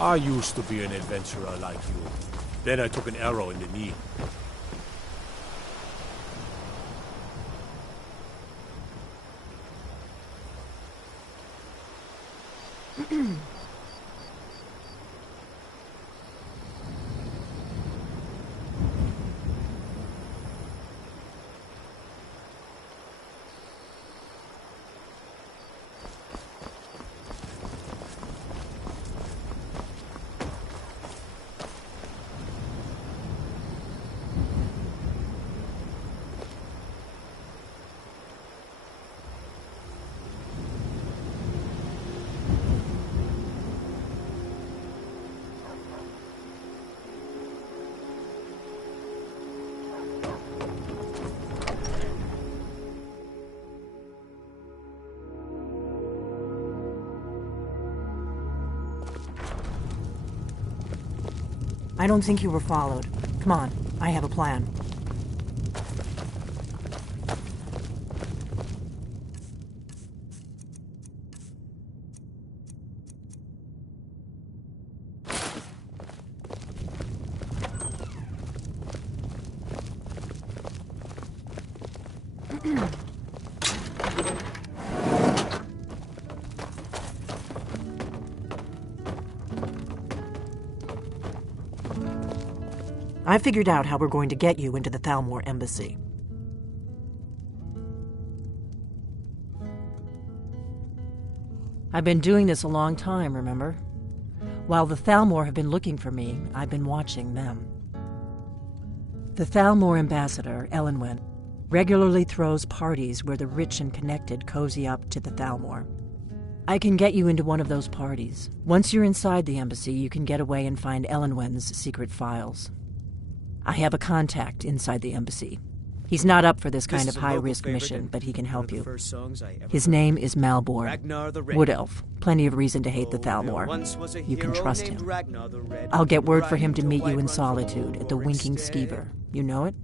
I used to be an adventurer like you. Then I took an arrow in the knee. I don't think you were followed. Come on, I have a plan. I figured out how we're going to get you into the Thalmor embassy. I've been doing this a long time, remember? While the Thalmor have been looking for me, I've been watching them. The Thalmor ambassador, Elenwen, regularly throws parties where the rich and connected cozy up to the Thalmor. I can get you into one of those parties. Once you're inside the embassy, you can get away and find Elenwen's secret files. I have a contact inside the embassy. He's not up for this kind of high-risk mission, but he can help you. His name is Malborn, Wood Elf. Plenty of reason to hate the Thalmor. You can trust him. I'll get word for him to meet you in Solitude at the Winking Skeever. You know it?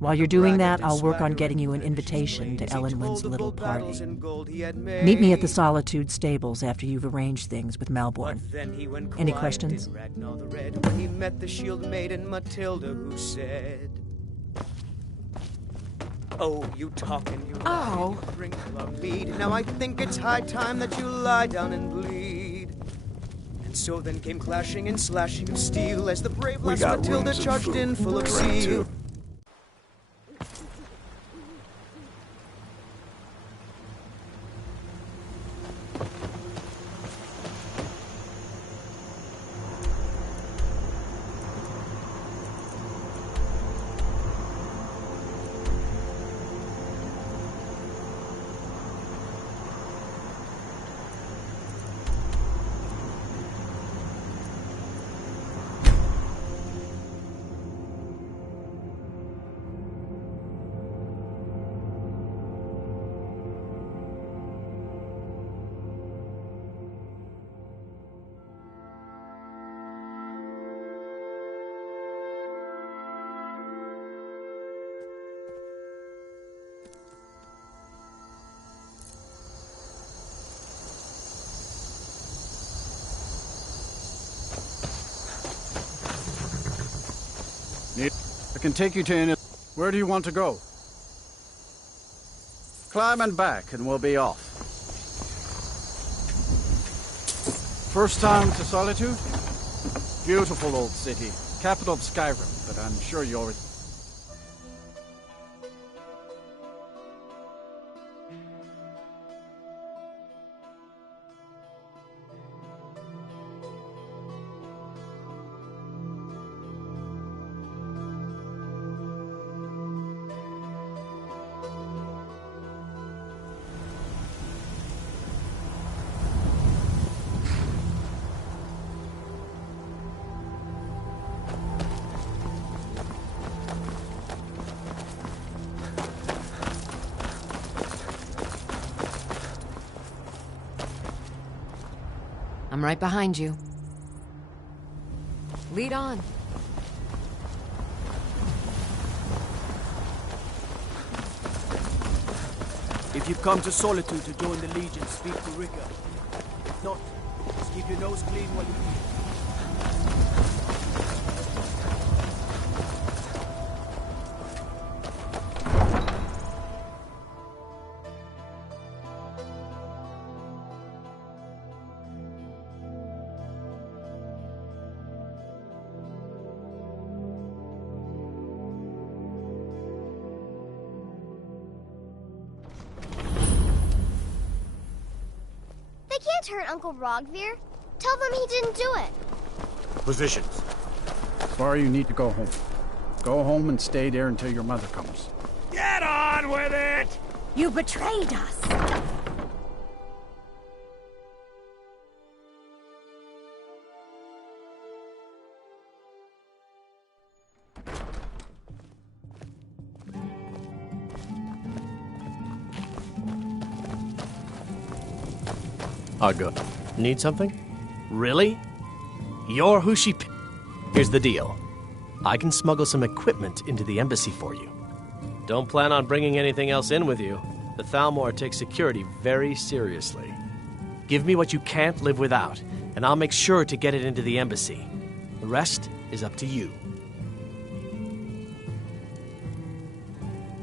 While you're doing that, I'll work on getting you an invitation to Elenwen's little party. Meet me at the Solitude stables after you've arranged things with Malborn. Any questions? When he met the shield maiden Matilda, who said, "Oh, you talk and you lie, and you drink our mead. Now I think it's high time that you lie down and bleed." And so then came clashing and slashing of steel as the brave lass Matilda charged in full of zeal. I can take you to any... Where do you want to go? Climb and back and we'll be off. First time to Solitude? Beautiful old city. Capital of Skyrim, but I'm sure you already... I'm right behind you. Lead on. If you've come to Solitude to join the Legion, speak to Ricker. If not, just keep your nose clean while you eat. They can't hurt Uncle Rogvir. Tell them he didn't do it. Positions. Sorry, you need to go home. Go home and stay there until your mother comes. Get on with it! You betrayed us. Good. Need something? Really? You're who she... Here's the deal. I can smuggle some equipment into the embassy for you. Don't plan on bringing anything else in with you. The Thalmor takes security very seriously. Give me what you can't live without, and I'll make sure to get it into the embassy. The rest is up to you.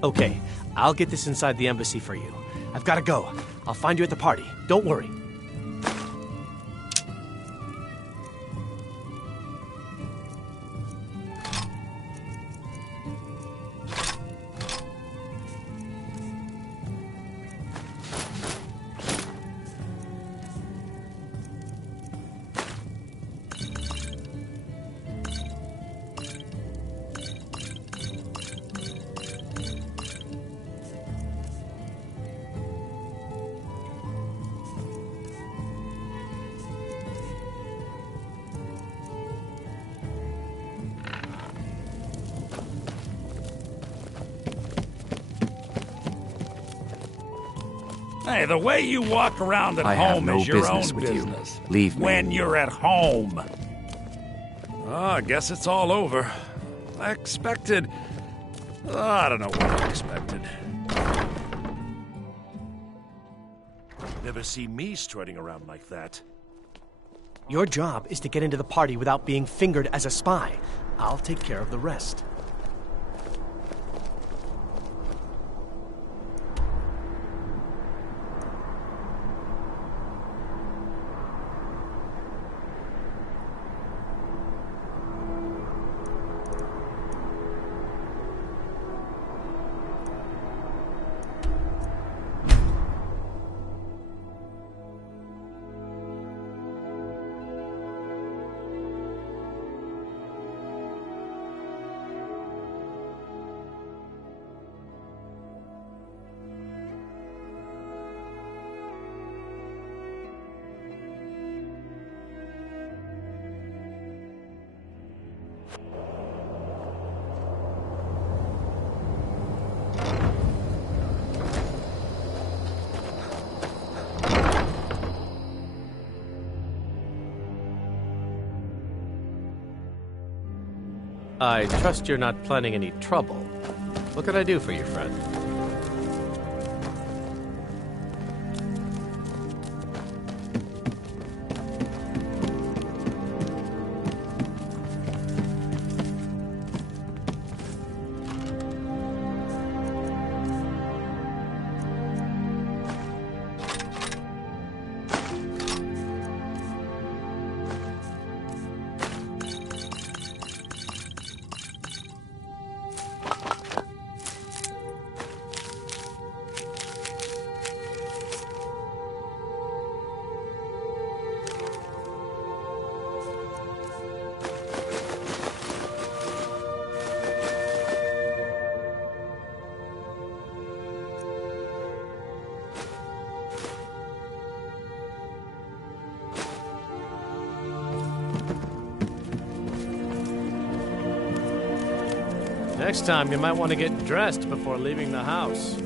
Okay, I'll get this inside the embassy for you. I've got to go. I'll find you at the party. Don't worry. Hey, the way you walk around at I have home no is your business own with you. business. Leave me. When you're at home. Oh, I guess it's all over. I expected... I don't know what I expected. Never see me strutting around like that. Your job is to get into the party without being fingered as a spy. I'll take care of the rest. I trust you're not planning any trouble. What can I do for you, friend? Next time, you might want to get dressed before leaving the house.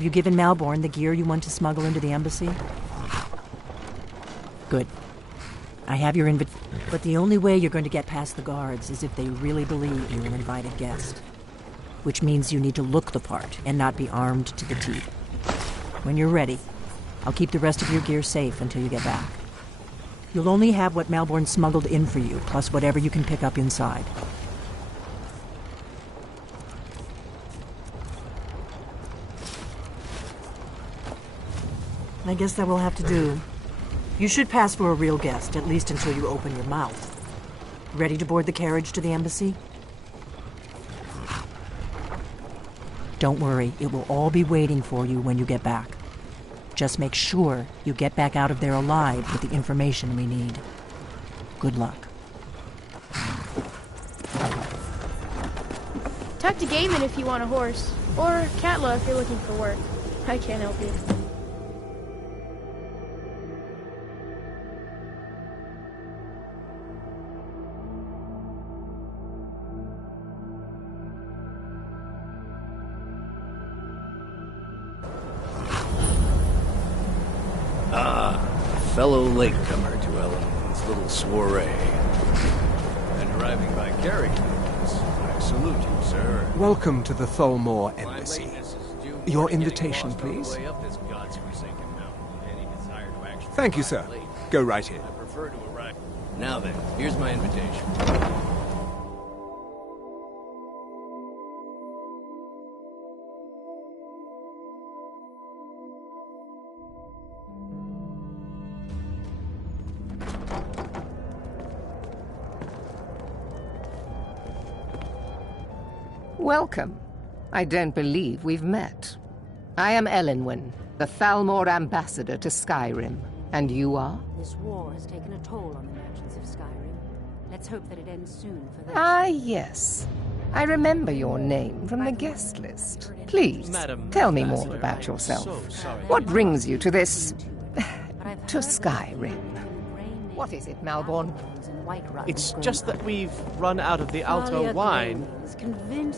Have you given Malborn the gear you want to smuggle into the embassy? Good. I have your but the only way you're going to get past the guards is if they really believe you're an invited guest. Which means you need to look the part and not be armed to the teeth. When you're ready, I'll keep the rest of your gear safe until you get back. You'll only have what Malborn smuggled in for you, plus whatever you can pick up inside. I guess that will have to do. You should pass for a real guest, at least until you open your mouth. Ready to board the carriage to the embassy? Don't worry, it will all be waiting for you when you get back. Just make sure you get back out of there alive with the information we need. Good luck. Talk to Gaiman if you want a horse. Or Katla if you're looking for work. I can't help you. Fellow latecomer to Ellen's little soiree. And arriving by carriage means I salute you, sir. Welcome to the Tholmor Embassy. Your invitation, please. Thank you, sir. Go right in. Now then, here's my invitation. Welcome. I don't believe we've met. I am Elenwen, the Thalmor ambassador to Skyrim. And you are? This war has taken a toll on the merchants of Skyrim. Let's hope that it ends soon for them. Ah, yes. I remember your name from the guest list. Please, tell me more about yourself. What brings you to this... to Skyrim? What is it, Malborn? It's just that we've run out of the Alto wine.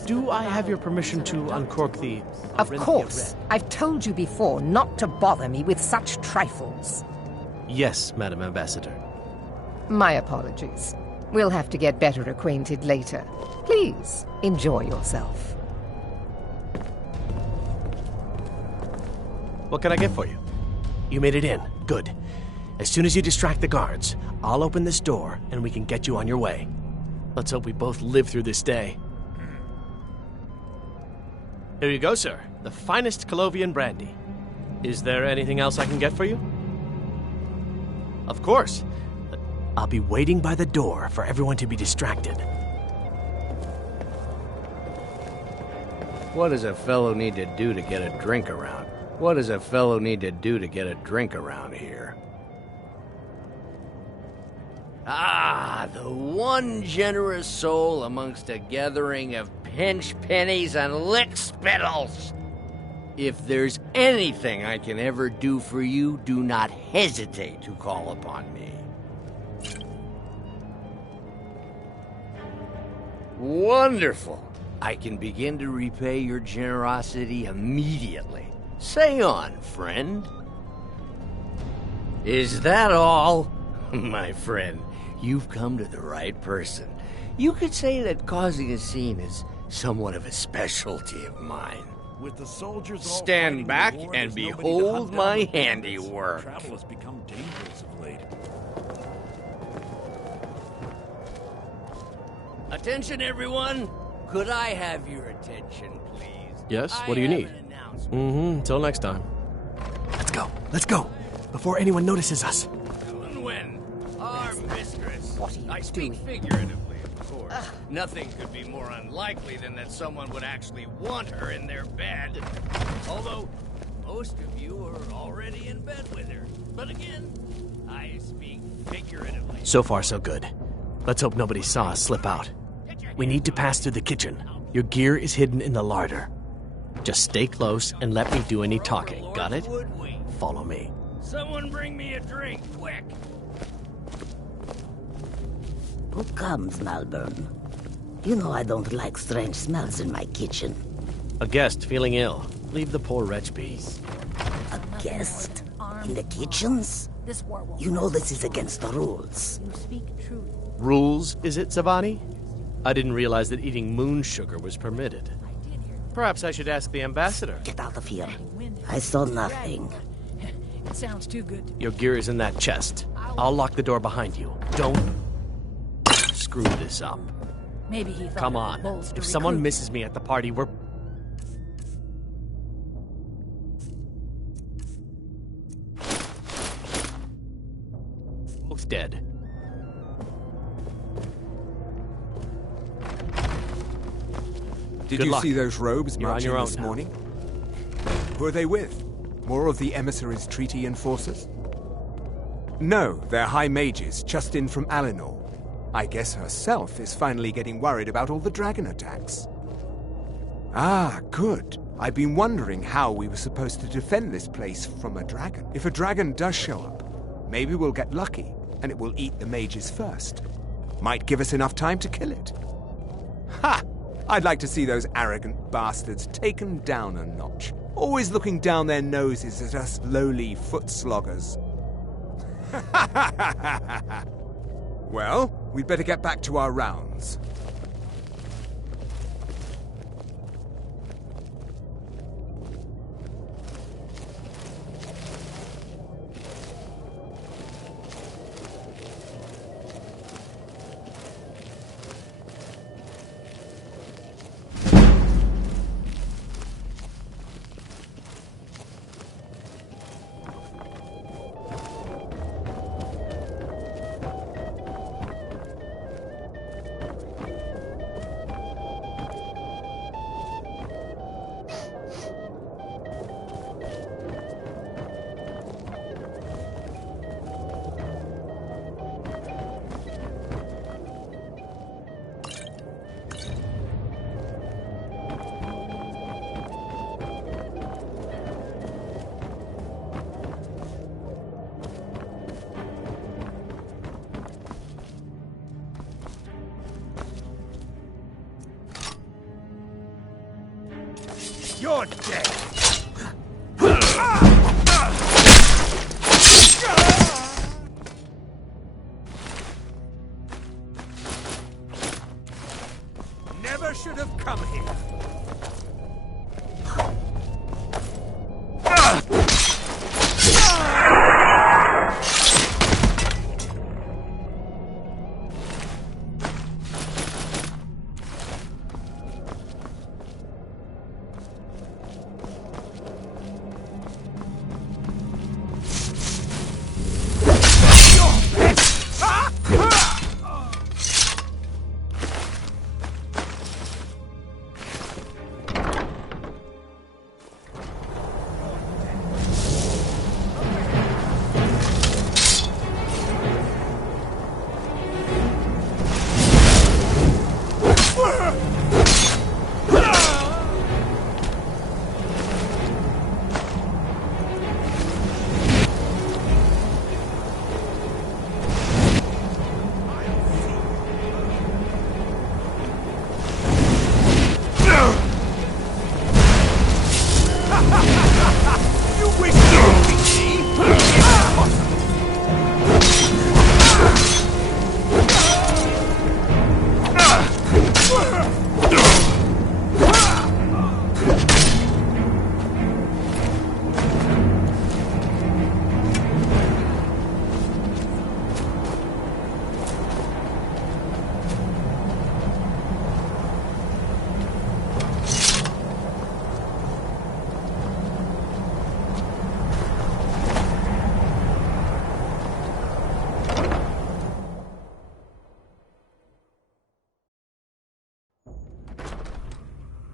Do I have your permission to uncork the... Of course. I've told you before not to bother me with such trifles. Yes, Madam Ambassador. My apologies. We'll have to get better acquainted later. Please, enjoy yourself. What can I get for you? You made it in. Good. As soon as you distract the guards, I'll open this door and we can get you on your way. Let's hope we both live through this day. Here you go, sir. The finest Colovian brandy. Is there anything else I can get for you? Of course. I'll be waiting by the door for everyone to be distracted. What does a fellow need to do to get a drink around? What does a fellow need to do to get a drink around here? Ah, the one generous soul amongst a gathering of pinch pennies and lick spittles. If there's anything I can ever do for you, do not hesitate to call upon me. Wonderful. I can begin to repay your generosity immediately. Say on, friend. Is that all? My friend, you've come to the right person. You could say that causing a scene is somewhat of a specialty of mine. With the soldiers stand back and behold my handiwork. Travel has become dangerous of late. Attention, everyone. Could I have your attention, please? Yes, what do you need? Until next time. Let's go. Let's go. Before anyone notices us. When our mistress. What are you I speak figuratively, of course. Nothing could be more unlikely than that someone would actually want her in their bed. Although, most of you are already in bed with her. But again, I speak figuratively. So far, so good. Let's hope nobody saw us slip out. We need to pass through the kitchen. Your gear is hidden in the larder. Just stay close and let me do any talking. Got it? Follow me. Someone bring me a drink, quick. Who comes, Malborn? You know I don't like strange smells in my kitchen. A guest feeling ill. Leave the poor wretch be. A guest? In the kitchens? You know this is against the rules. Rules, is it, Savani? I didn't realize that eating moon sugar was permitted. Perhaps I should ask the ambassador. Get out of here. I saw nothing. It sounds too good. Your gear is in that chest. I'll lock the door behind you. Don't screw this up. Maybe he thought Come on. If someone misses me at the party, we're... both dead. Did Good you luck. see those robes You're on marching your own this now. morning? Who are they with? More of the emissaries' treaty enforcers? No, they're high mages, just in from Alinor. I guess herself is finally getting worried about all the dragon attacks. Ah, good. I've been wondering how we were supposed to defend this place from a dragon. If a dragon does show up, maybe we'll get lucky, and it will eat the mages first. Might give us enough time to kill it. Ha! I'd like to see those arrogant bastards taken down a notch. Always looking down their noses at us lowly foot sloggers. Well, we'd better get back to our rounds. You're dead! Never should have come here.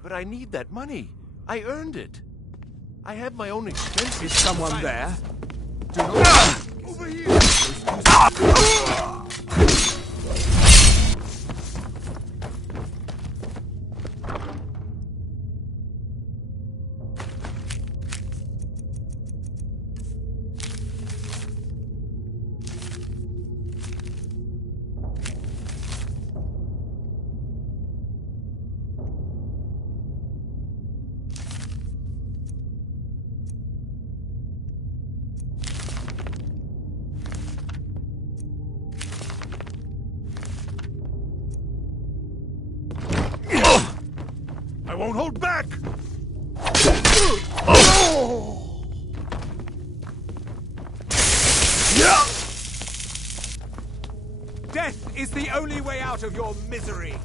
But I need that money. I earned it. I have my own expenses. Is someone there? Do not... Over here! I won't hold back! Death is the only way out of your misery.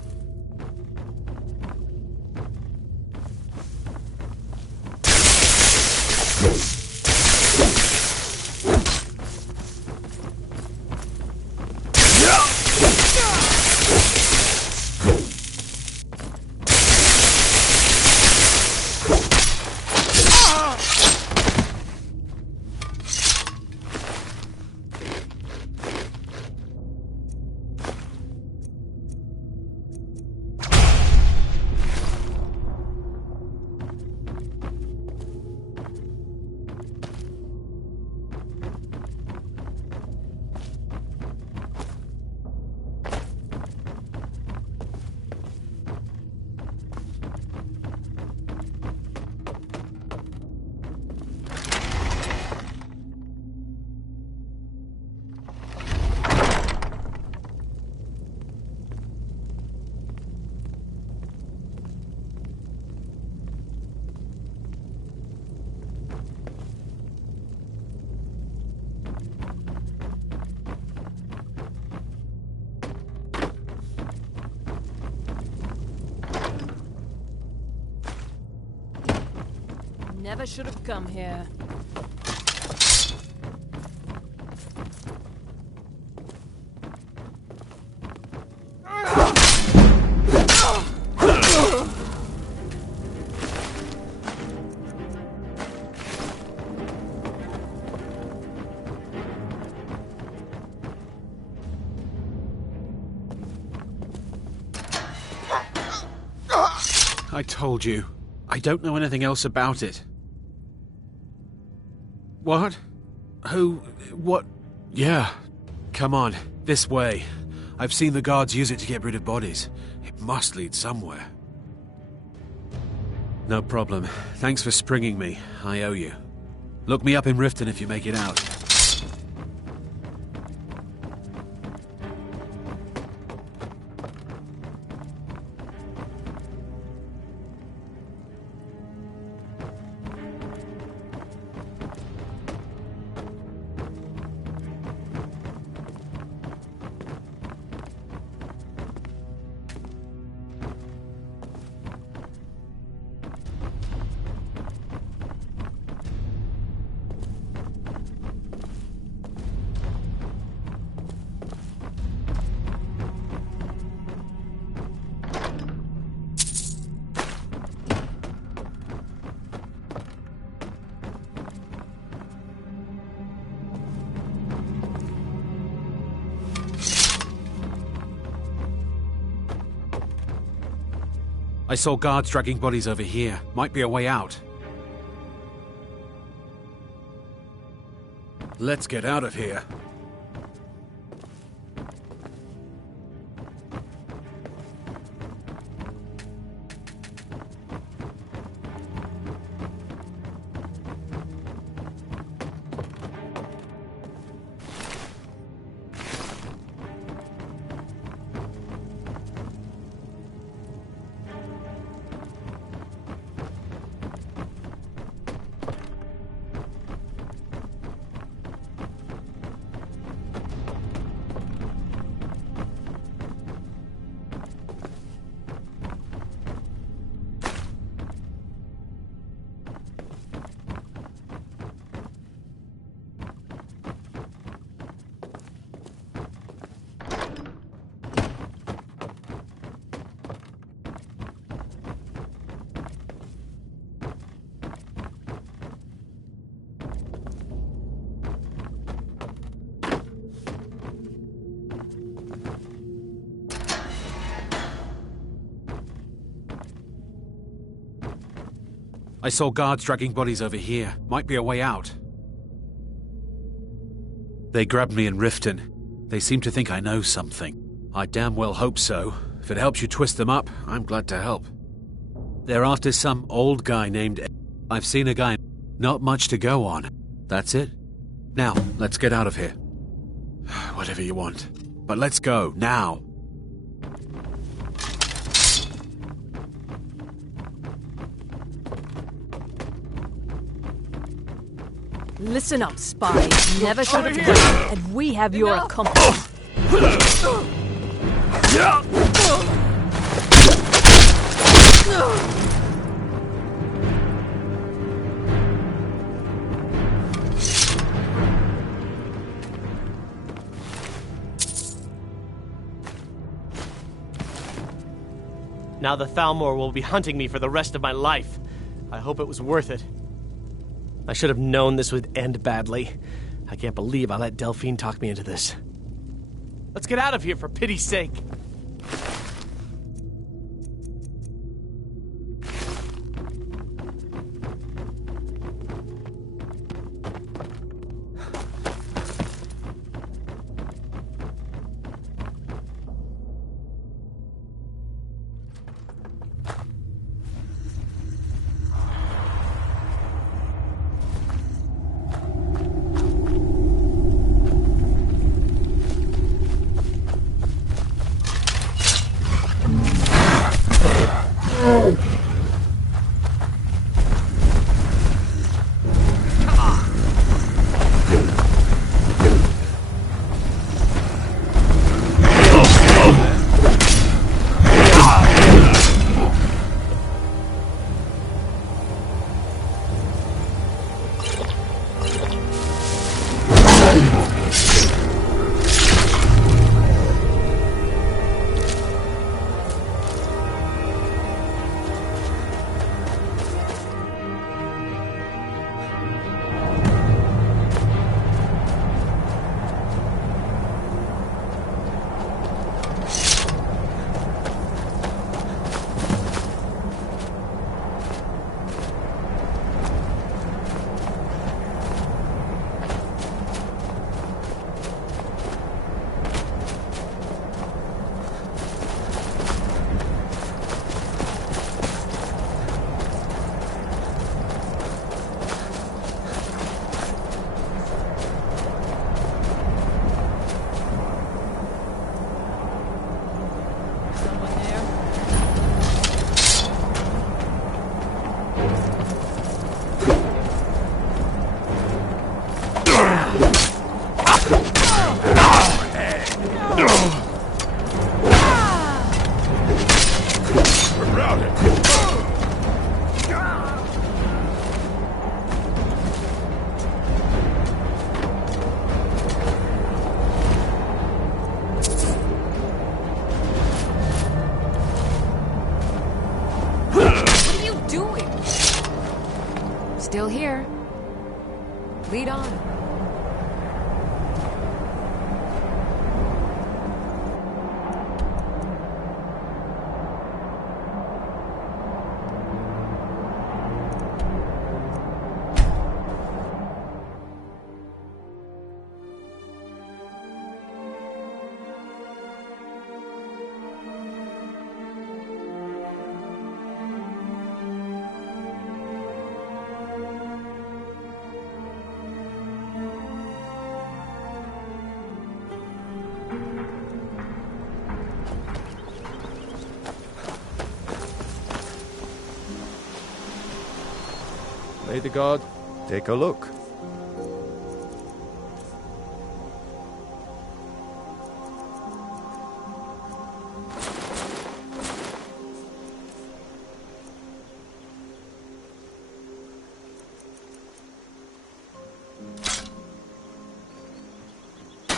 Never should have come here. I told you. I don't know anything else about it. What? Who? What? Yeah. Come on, this way. I've seen the guards use it to get rid of bodies. It must lead somewhere. No problem. Thanks for springing me. I owe you. Look me up in Riften if you make it out. I saw guards dragging bodies over here. Might be a way out. Let's get out of here. I saw guards dragging bodies over here. Might be a way out. They grabbed me in Riften. They seem to think I know something. I damn well hope so. If it helps you twist them up, I'm glad to help. They're after some old guy named... I've seen a guy... Not much to go on. That's it. Now, let's get out of here. Whatever you want. But let's go, now. Listen up, spies. You never should have come, and we have your accomplice. Now the Thalmor will be hunting me for the rest of my life. I hope it was worth it. I should have known this would end badly. I can't believe I let Delphine talk me into this. Let's get out of here, for pity's sake. Still here. Lead on. May the god take a look.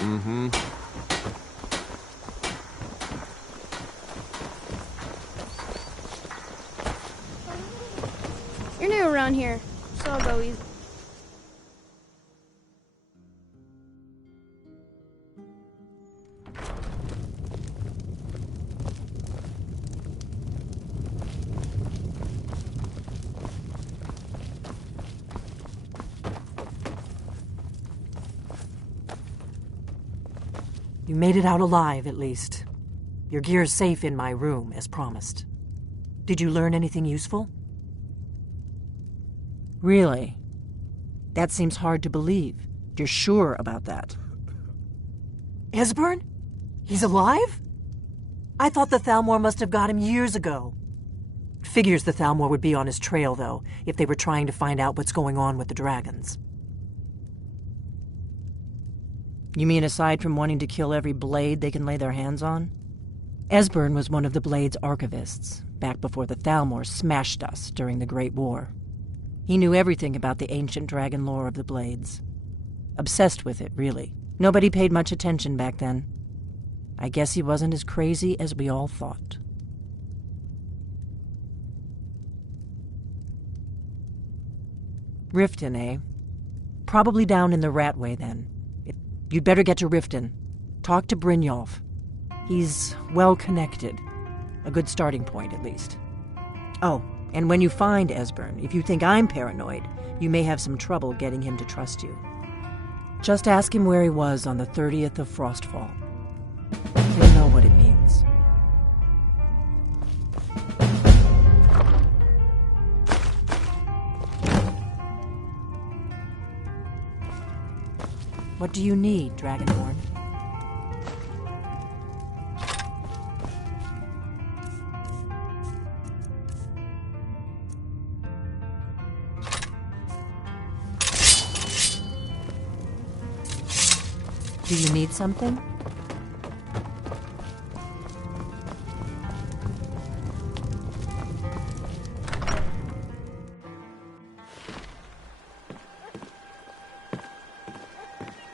Mm-hmm. You're new around here, so I'll go easy. You made it out alive, at least. Your gear's safe in my room, as promised. Did you learn anything useful? Really? That seems hard to believe. You're sure about that? Esbern? He's alive? I thought the Thalmor must have got him years ago. Figures the Thalmor would be on his trail, though, if they were trying to find out what's going on with the dragons. You mean aside from wanting to kill every blade they can lay their hands on? Esbern was one of the Blade's archivists, back before the Thalmor smashed us during the Great War. He knew everything about the ancient dragon lore of the Blades. Obsessed with it, really. Nobody paid much attention back then. I guess he wasn't as crazy as we all thought. Riften, eh? Probably down in the Ratway, then. You'd better get to Riften. Talk to Brynjolf. He's well-connected. A good starting point, at least. Oh, and when you find Esbern, if you think I'm paranoid, you may have some trouble getting him to trust you. Just ask him where he was on the 30th of Frostfall. He'll know what it means. What do you need, Dragonborn? Do you need something?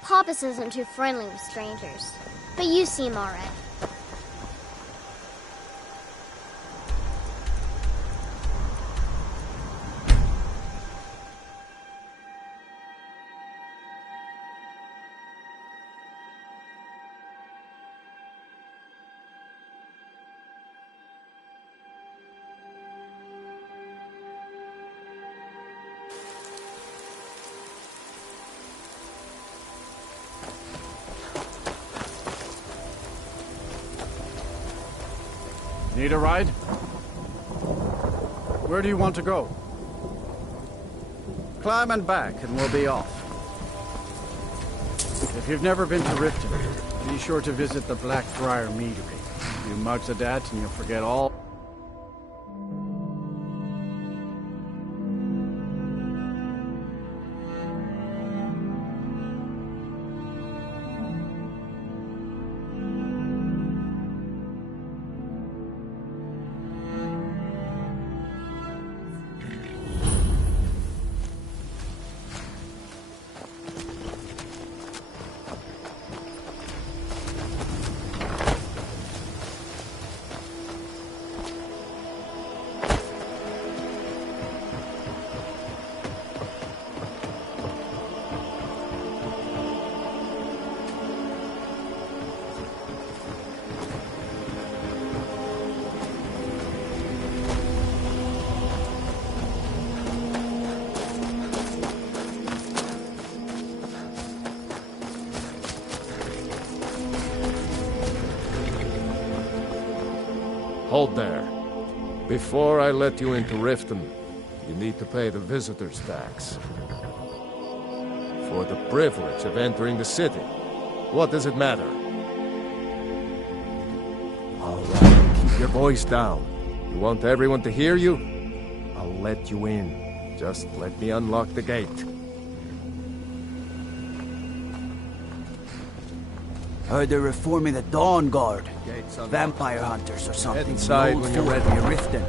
Papas isn't too friendly with strangers, but you seem all right. Need a ride? Where do you want to go? Climb and back, and we'll be off. If you've never been to Riften, be sure to visit the Blackbriar Meadery. You mugs of that, and you'll forget all. Hold there. Before I let you into Riften, you need to pay the visitor's tax. For the privilege of entering the city. What does it matter? All right, keep your voice down. You want everyone to hear you? I'll let you in. Just let me unlock the gate. Heard they're reforming the Dawn Guard. Vampire hunters or something. Head inside when you're ready. Riften.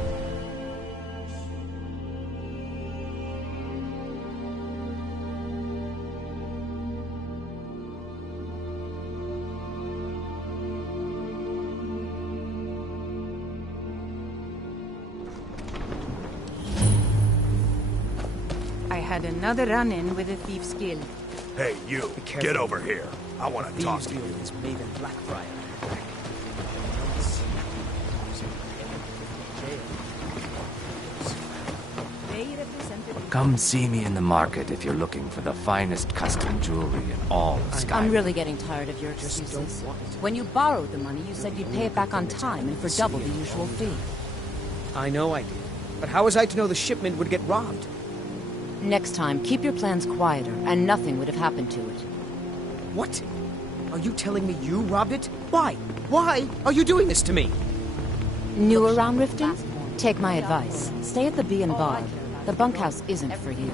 I had another run-in with a thief's guild. Hey, you! Get over here. I want to talk to you. Is Maven Blackbriar. Come see me in the market if you're looking for the finest custom jewelry in all of Skyrim. I'm really getting tired of your excuses. When you borrowed the money, you said you'd pay it back on time and for double the usual fee. I know I did. But how was I to know the shipment would get robbed? Next time, keep your plans quieter, and nothing would have happened to it. What? Are you telling me you robbed it? Why? Why are you doing this to me? New around Riften? Take my advice. Stay at the Bee and Bar. The bunkhouse isn't for you.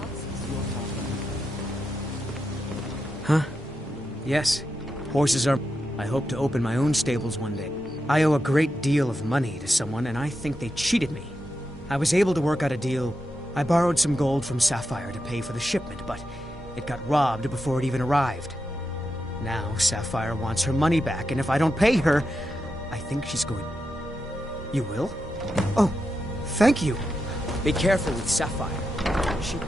Huh? Yes. Horses are... I hope to open my own stables one day. I owe a great deal of money to someone, and I think they cheated me. I was able to work out a deal. I borrowed some gold from Sapphire to pay for the shipment, but it got robbed before it even arrived. Now Sapphire wants her money back, and if I don't pay her, I think she's going... You will? Oh, thank you. Be careful with Sapphire. She...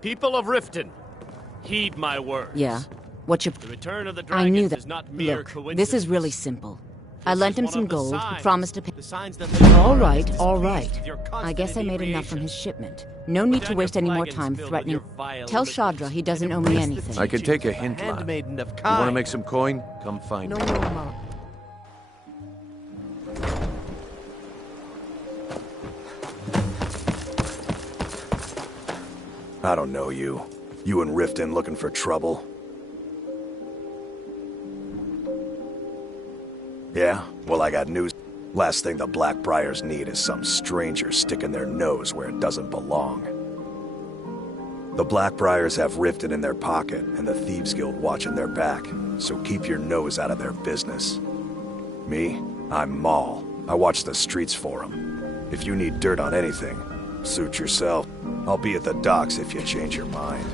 People of Riften, heed my words. Yeah. What's your... The return of the I knew dragons that. is not mere Look, coincidence. this is really simple. I lent him some gold, he promised to pay... that All right, all right. I guess I made enough from his shipment. No need to waste any more time threatening... Tell Shadra he doesn't owe me anything. I can take a hint, lad. You want to make some coin? Come find me. I don't know you. You and Riften looking for trouble? Yeah? Well, I got news. Last thing the Blackbriars need is some stranger sticking their nose where it doesn't belong. The Blackbriars have Riften in their pocket, and the Thieves Guild watching their back, so keep your nose out of their business. Me? I'm Maul. I watch the streets for them. If you need dirt on anything, suit yourself. I'll be at the docks if you change your mind.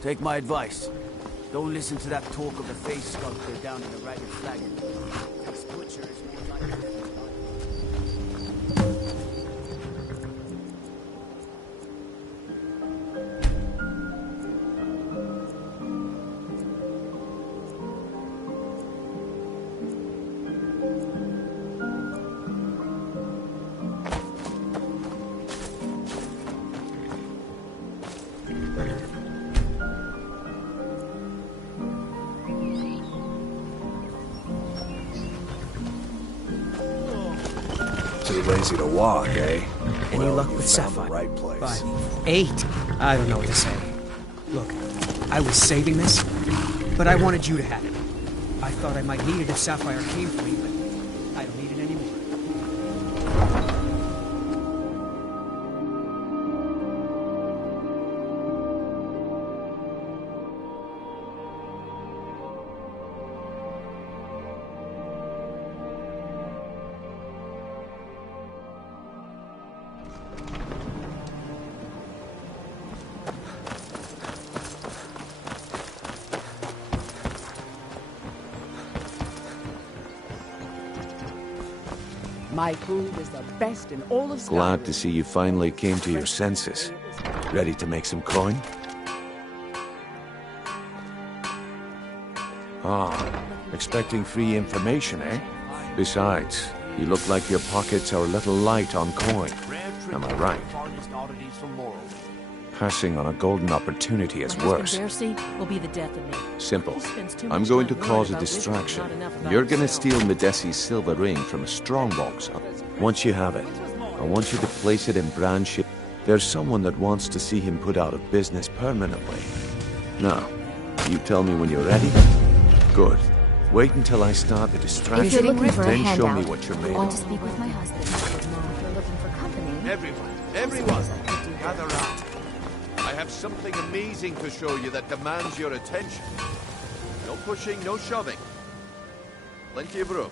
Take my advice. Don't listen to that talk of the face sculptor down in the Ragged Flagon. This butcher is more likely... Too lazy to walk, eh? Any Well, luck you with found Sapphire? the right place. 5, 8. I don't know what to say. Look, I was saving this, but I wanted you to have it. I thought I might need it if Sapphire came for me, but I don't need it anymore. My food is the best in all of Skyrim. Glad to see you finally came to your senses. Ready to make some coin? Ah, expecting free information, eh? Besides, you look like your pockets are a little light on coin. Am I right? Passing on a golden opportunity is worse. Will be the death of me. Simple. He spends too I'm much going to time cause a worrying about this and distraction. not enough about You're gonna himself. steal Medesi's silver ring from a strongbox. Once you have it, I want you to place it in Brand's ship. There's someone that wants to see him put out of business permanently. Now, you tell me when you're ready. Good. Wait until I start the distraction, If you're looking for a then show me handout, what you're I made want to of. speak with my husband. Now, if you're looking for company... Everyone, gather round. I have something amazing to show you that demands your attention. No pushing, no shoving. Plenty of room.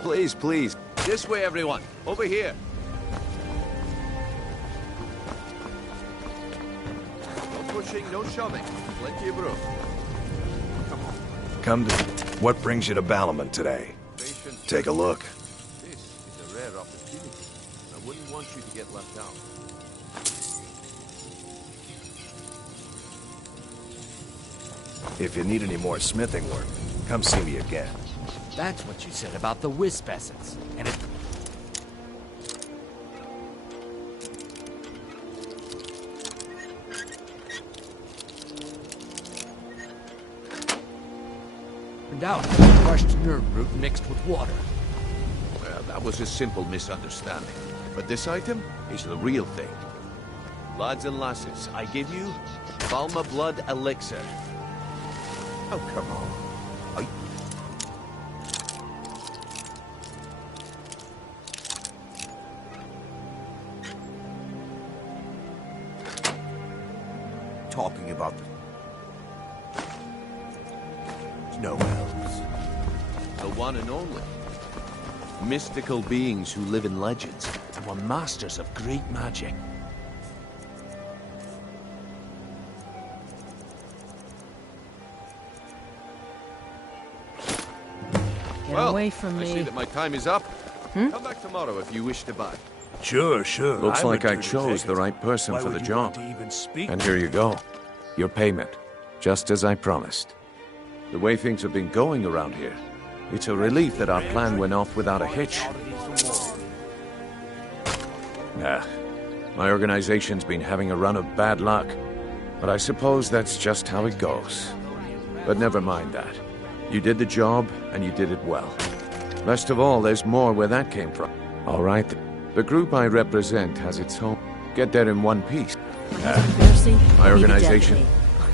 Please, please. This way, everyone. Over here. No pushing, no shoving. Plenty of room. Come to... What brings you to Balamon today? Take a look. This is a rare get left out. If you need any more smithing work, come see me again. That's what you said about the wisp essence. And it... turned out crushed nerve root mixed with water. Well, that was a simple misunderstanding. But this item is the real thing. Lads and lasses, I give you Valma Blood Elixir. Oh, come on. Talking about no elves. The one and only. Mystical beings who live in legends and were masters of great magic. Get away from me. I see that my time is up. Come back tomorrow if you wish to buy. Sure. Looks like I would chose the right person Why for the would you job. want to even speak? And here you go. Your payment. Just as I promised. The way things have been going around here, it's a relief that our plan went off without a hitch. My organization's been having a run of bad luck. But I suppose that's just how it goes. But never mind that. You did the job, and you did it well. Best of all, there's more where that came from. All right, the group I represent has its home. Get there in one piece. My organization.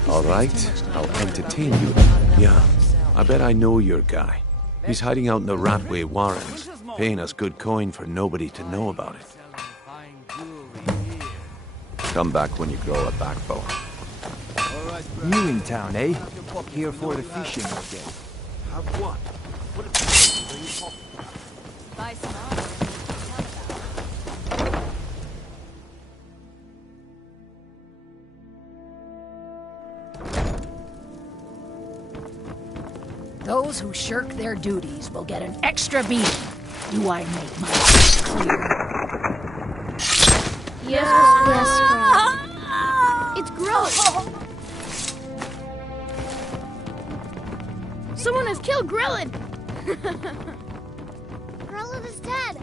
All right, I'll entertain you. Yeah, I bet I know your guy. He's hiding out in the Ratway Warrens, paying us good coin for nobody to know about it. Come back when you grow a backbone. New in town, eh? Here for the fishing again. Have what? Buy some Those who shirk their duties will get an extra beating. Do I make my point clear? Yes, Grell. It's growing. Someone has killed Grillin! Grellin is dead.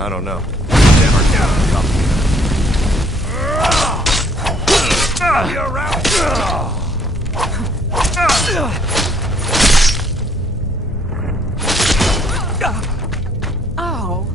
I don't know. You're out! Ow!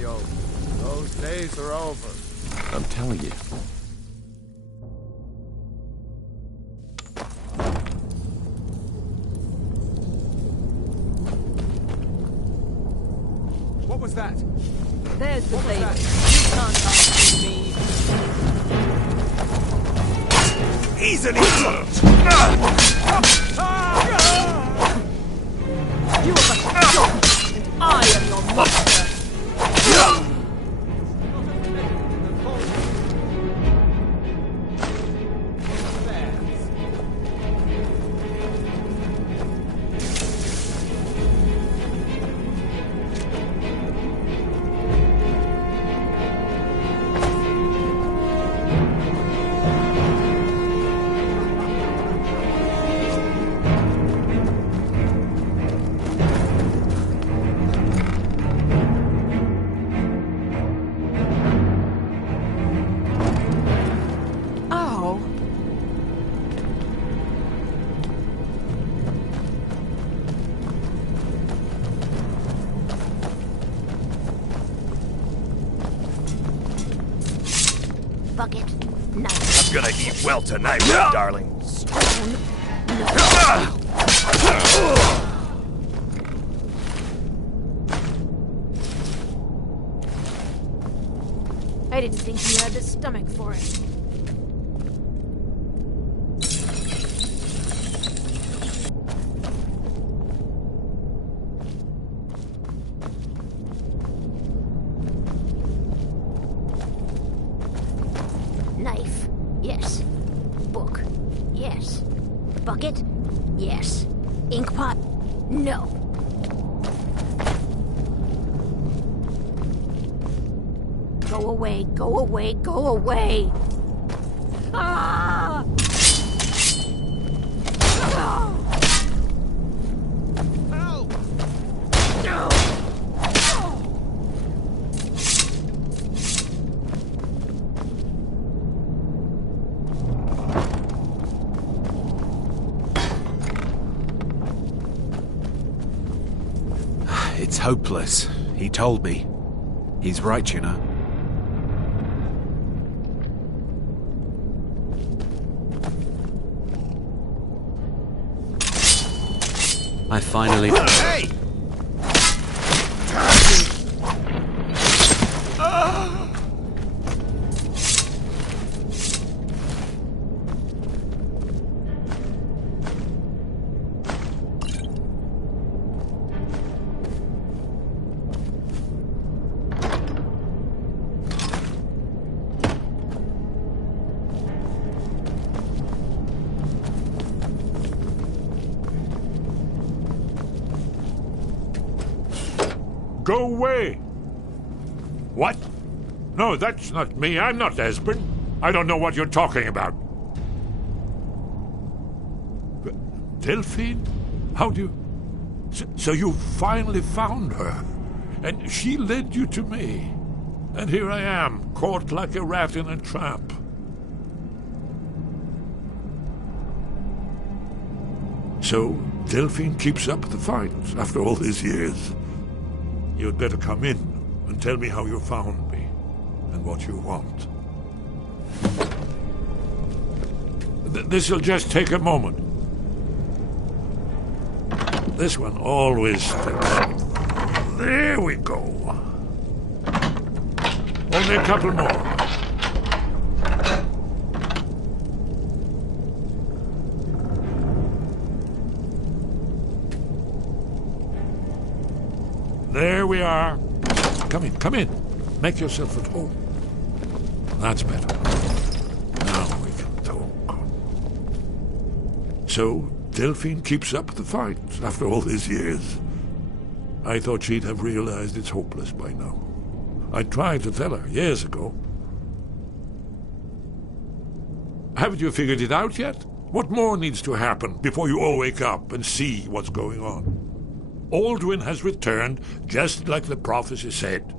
the open. Those days are over. I'm telling you. What was that? There's the thing. that? You can't outshoot me. Easily. You are but a dog, and I am your master. Bucket. Knife. I'm gonna eat well tonight, darling. Stone. I didn't think you had the stomach for it. Knife. Yes. Book. Yes. Bucket. Yes. Ink pot. No. Go away, go away, go away! Ah! Ah! Help! No! It's hopeless. He told me. He's right, you know. I finally... Hey! Go away! What? No, that's not me. I'm not Espen. I don't know what you're talking about. Delphine? How do you... So you finally found her, and she led you to me. And here I am, caught like a rat in a trap. So, Delphine keeps up the fight after all these years. You'd better come in and tell me how you found me and what you want. This'll just take a moment. This one always takes... There we go. Only a couple more. There we are. Come in, come in. Make yourself at home. That's better. Now we can talk. So, Delphine keeps up the fight after all these years. I thought she'd have realized it's hopeless by now. I tried to tell her years ago. Haven't you figured it out yet? What more needs to happen before you all wake up and see what's going on? Aldwin has returned, just like the prophecy said.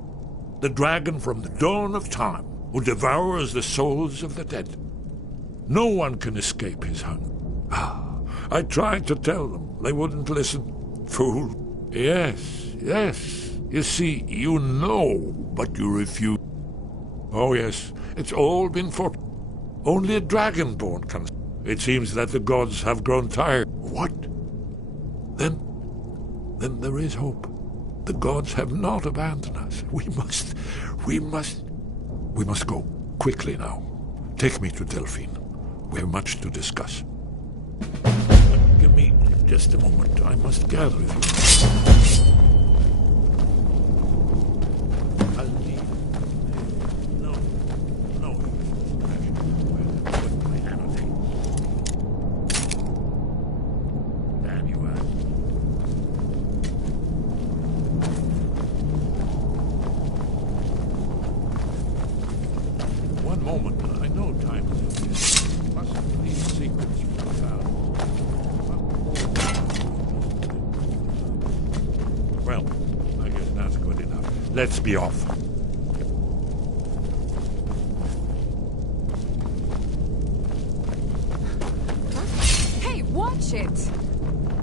The dragon from the dawn of time, who devours the souls of the dead. No one can escape his hunger. I tried to tell them. They wouldn't listen. Fool. Yes, You see, you know, but you refuse. Oh yes, it's all been for... Only a dragonborn can... It seems that the gods have grown tired. What? Then there is hope. The gods have not abandoned us. We must go. Quickly now. Take me to Delphine. We have much to discuss. Give me just a moment. I must gather with you. I'll need... No. There you are. One moment. I know time is of this. Mustn't leave secrets without. Well, I guess that's good enough. Let's be off. Hey, watch it!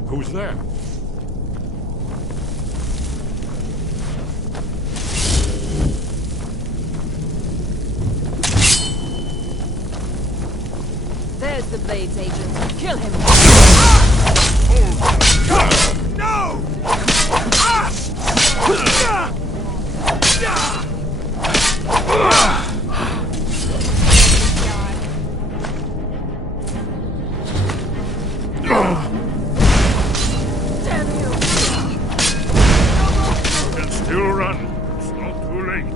Who's there? There's the Blades agent. Kill him! No! Can still run. It's not too late.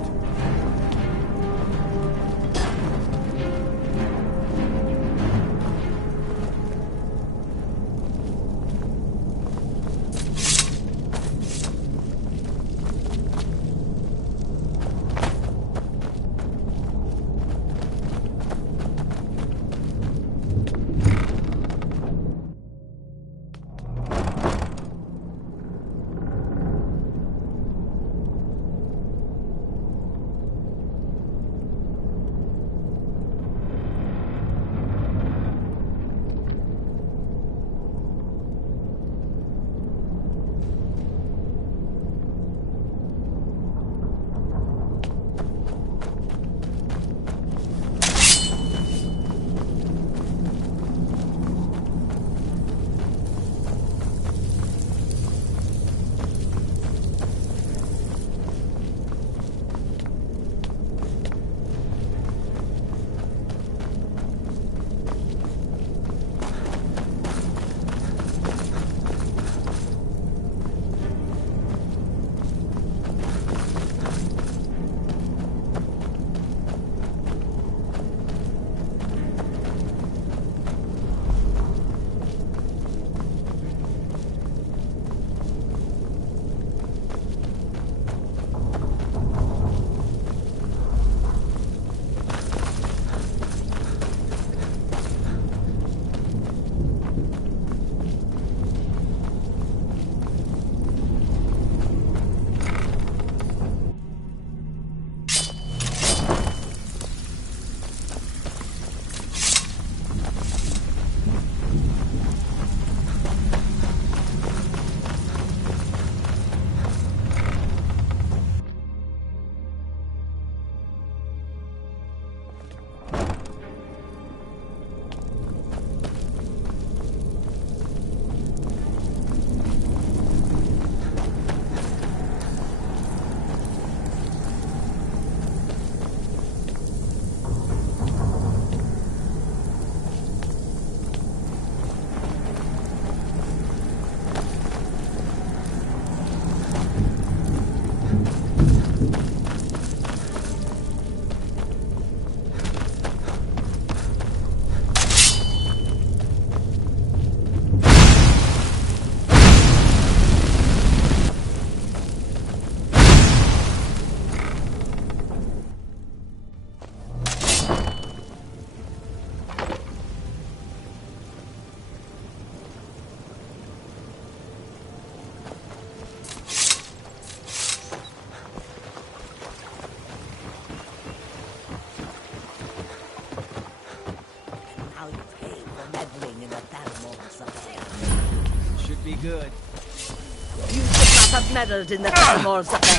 Should be good. You should not have meddled in the Thalmor's affairs.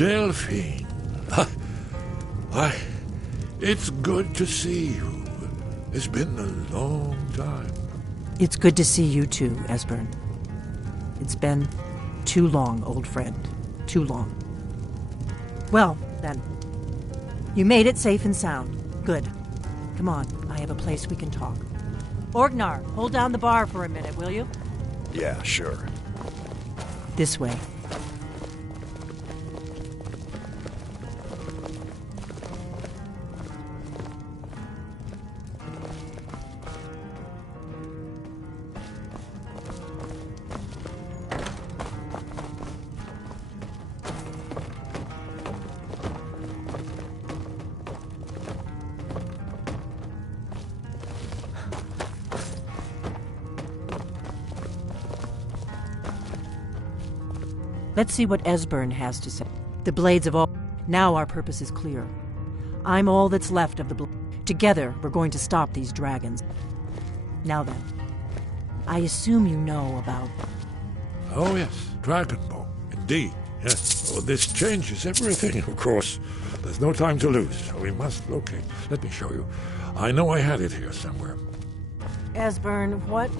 Delphine. It's good to see you. It's been a long time. It's good to see you too, Esbern. It's been too long, old friend. Too long. Well, then. You made it safe and sound. Good. Come on, I have a place we can talk. Orgnar, hold down the bar for a minute, will you? Yeah, sure. This way. Let's see what Esbern has to say. The blades of all... Now our purpose is clear. I'm all that's left of the Together, we're going to stop these dragons. Now then, I assume you know about... Oh yes, Dragonbow. Indeed, yes. Oh, this changes everything, of course. There's no time to lose, so we must locate. Let me show you. I know I had it here somewhere. Esbern, what?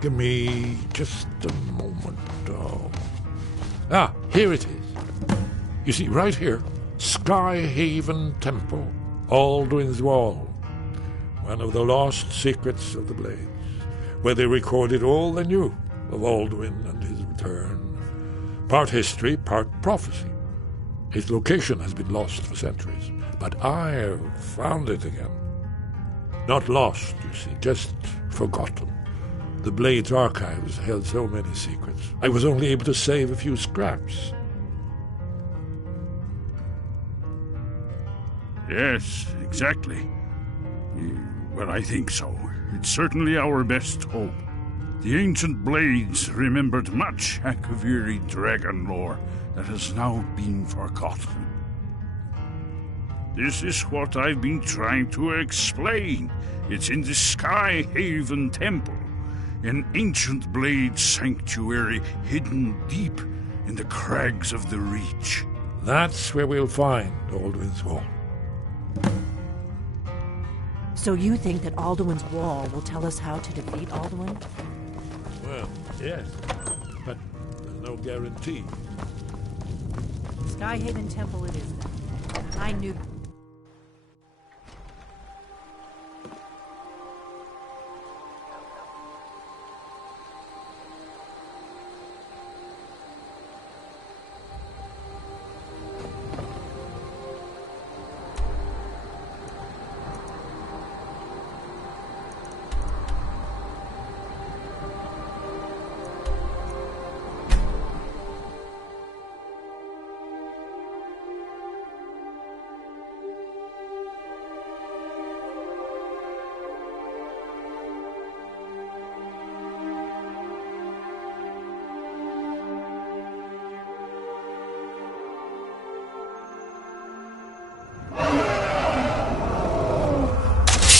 Give me just a moment. Oh. Ah, here it is. You see, right here, Skyhaven Temple, Alduin's Wall. One of the lost secrets of the Blades, where they recorded all they knew of Alduin and his return. Part history, part prophecy. Its location has been lost for centuries, but I have found it again. Not lost, you see, just forgotten. The Blades archives held so many secrets. I was only able to save a few scraps. Yes, exactly. Well, I think so. It's certainly our best hope. The ancient Blades remembered much Akaviri dragon lore that has now been forgotten. This is what I've been trying to explain. It's in the Skyhaven Temple, an ancient blade sanctuary hidden deep in the crags of the Reach. That's where we'll find Alduin's Wall. So you think that Alduin's Wall will tell us how to defeat Alduin? Well, yes, but there's no guarantee. Skyhaven Temple it is then. I knew...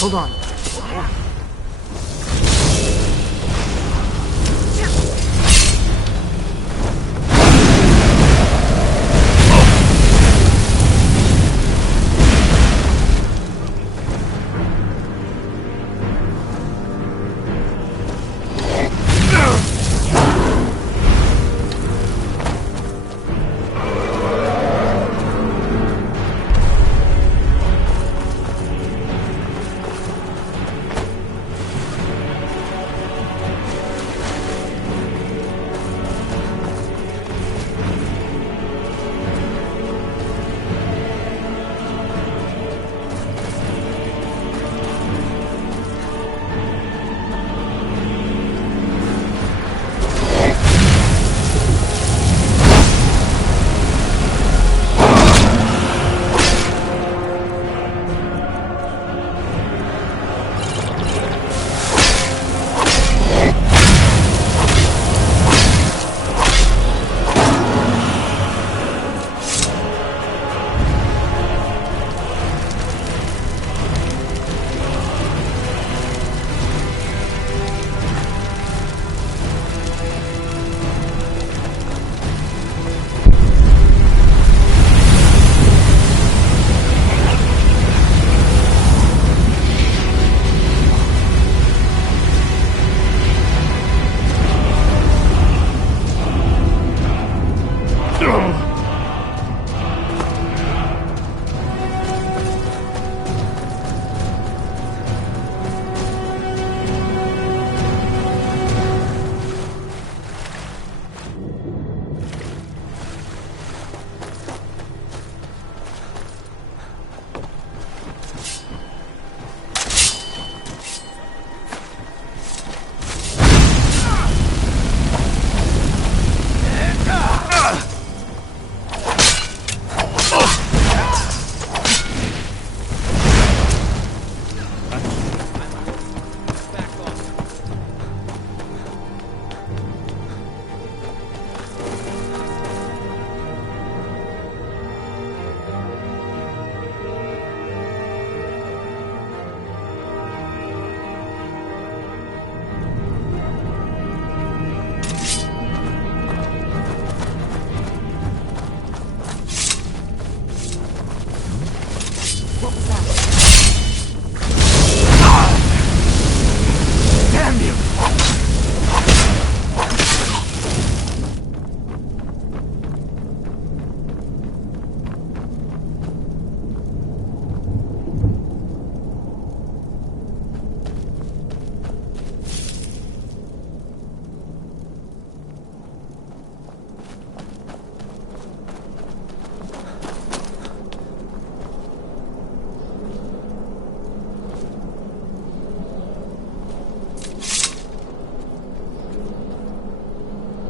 Hold on.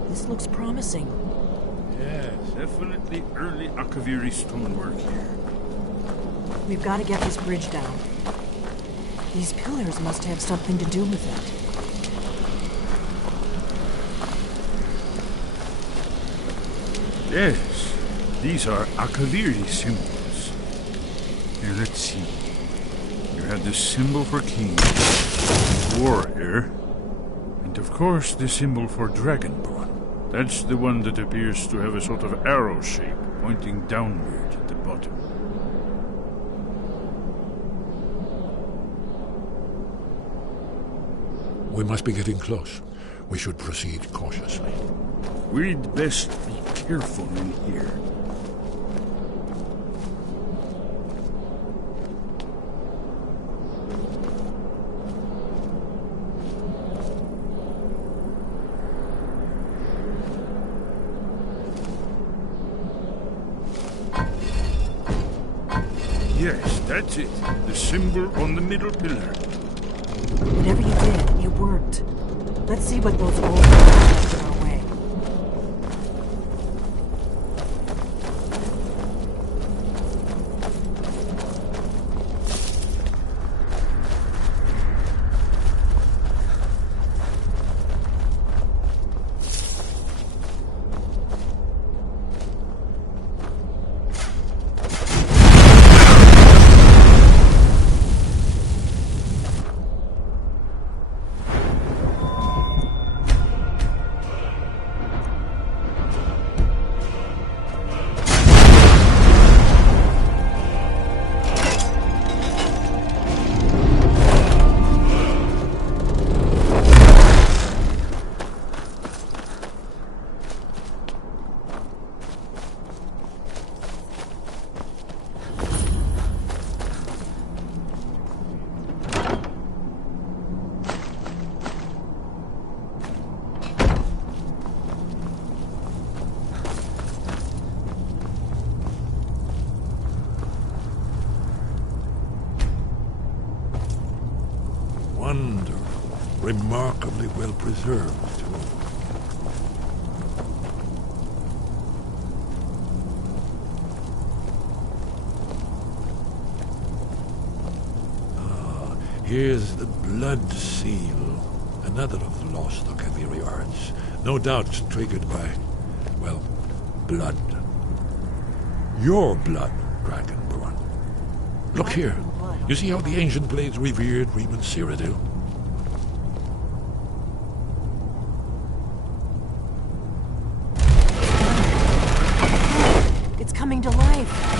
This looks promising. Yes, definitely early Akaviri stonework here. We've got to get this bridge down. These pillars must have something to do with it. Yes, these are Akaviri symbols. Here, let's see. You had the symbol for king, warrior, and of course the symbol for dragonborn. That's the one that appears to have a sort of arrow shape pointing downward at the bottom. We must be getting close. We should proceed cautiously. We'd best be careful in here. Yes, that's it. The symbol on the middle pillar. Whatever you did, it worked. Let's see what those old have in our way. Remarkably well preserved, too. Here's the blood seal, another of the lost Akaviri arts. No doubt triggered by, well, blood. Your blood, Dragonborn. Look here. You see how the ancient blades revered Reman Cyrodiil? It's coming to life.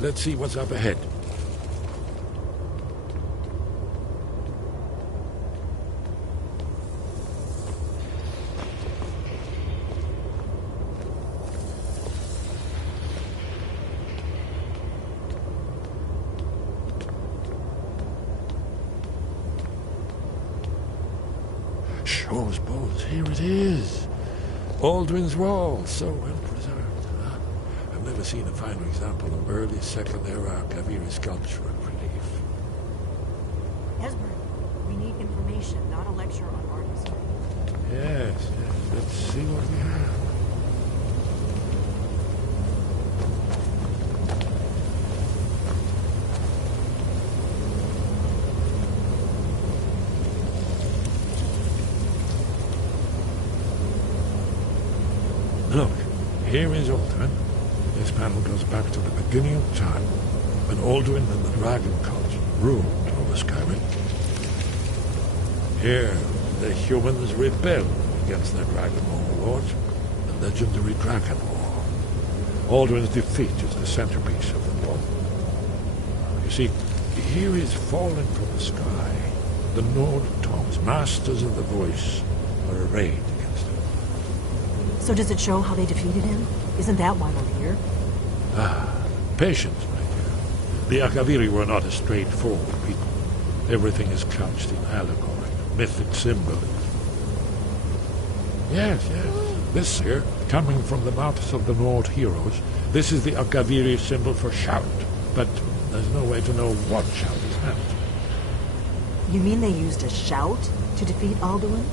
Let's see what's up ahead. Shaw's boat, here it is. Aldrin's Wall, so well preserved. I've never seen a finer example of early Second Era Kaviri sculpture and relief. Esbern, we need information, not a lecture on artistry. Yes, let's see what we have. Look, here is Aldrin. This panel goes back to the beginning of time, when Aldrin and the Dragon Cult ruled over Skyrim. Here, the humans rebelled against their dragon overlords, the legendary Dragon War. Aldrin's defeat is the centerpiece of the wall. You see, here is falling from the sky. The Nord Tongs, masters of the voice, are arrayed. So does it show how they defeated him? Isn't that why we're here? Patience, my dear. The Akaviri were not a straightforward people. Everything is couched in allegory, mythic symbolism. Yes. This here, coming from the mouths of the Nord heroes, this is the Akaviri symbol for shout. But there's no way to know what shout is meant. You mean they used a shout to defeat Alduin?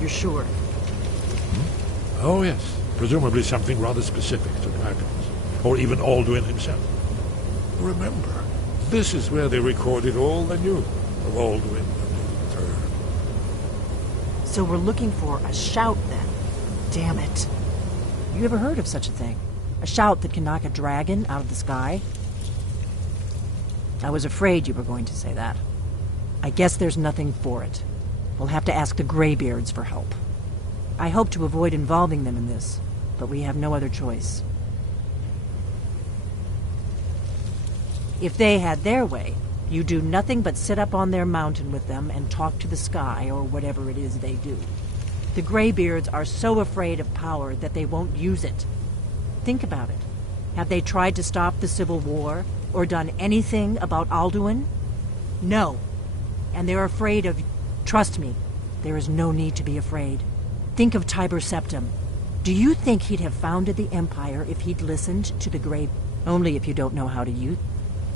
You're sure? Oh, yes. Presumably something rather specific to dragons. Or even Alduin himself. Remember, this is where they recorded all they knew of Alduin and his return. So we're looking for a shout, then. Damn it. You ever heard of such a thing? A shout that can knock a dragon out of the sky? I was afraid you were going to say that. I guess there's nothing for it. We'll have to ask the Greybeards for help. I hope to avoid involving them in this, but we have no other choice. If they had their way, you do nothing but sit up on their mountain with them and talk to the sky or whatever it is they do. The Greybeards are so afraid of power that they won't use it. Think about it. Have they tried to stop the Civil War or done anything about Alduin? No. And they're afraid of... Trust me, there is no need to be afraid. Think of Tiber Septim. Do you think he'd have founded the Empire if he'd listened to the Grey? Only if you don't know how to use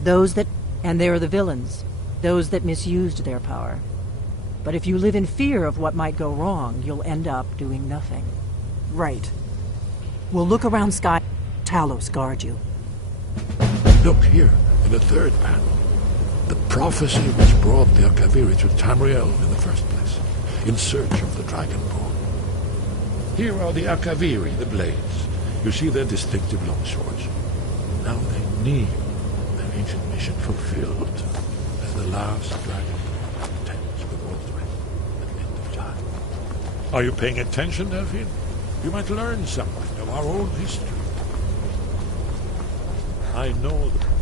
those that... And they're the villains. Those that misused their power. But if you live in fear of what might go wrong, you'll end up doing nothing. Right. We'll look around Sky. Talos guard you. Look here, in the third panel. The prophecy which brought the Akaviri to Tamriel in the first place, in search of the Dragonborn. Here are the Akaviri, the blades. You see their distinctive long swords. Now they need their ancient mission fulfilled as the last Dragonborn contends with Ulthuan at the end of time. Are you paying attention, Delphine? You might learn something of our own history. I know the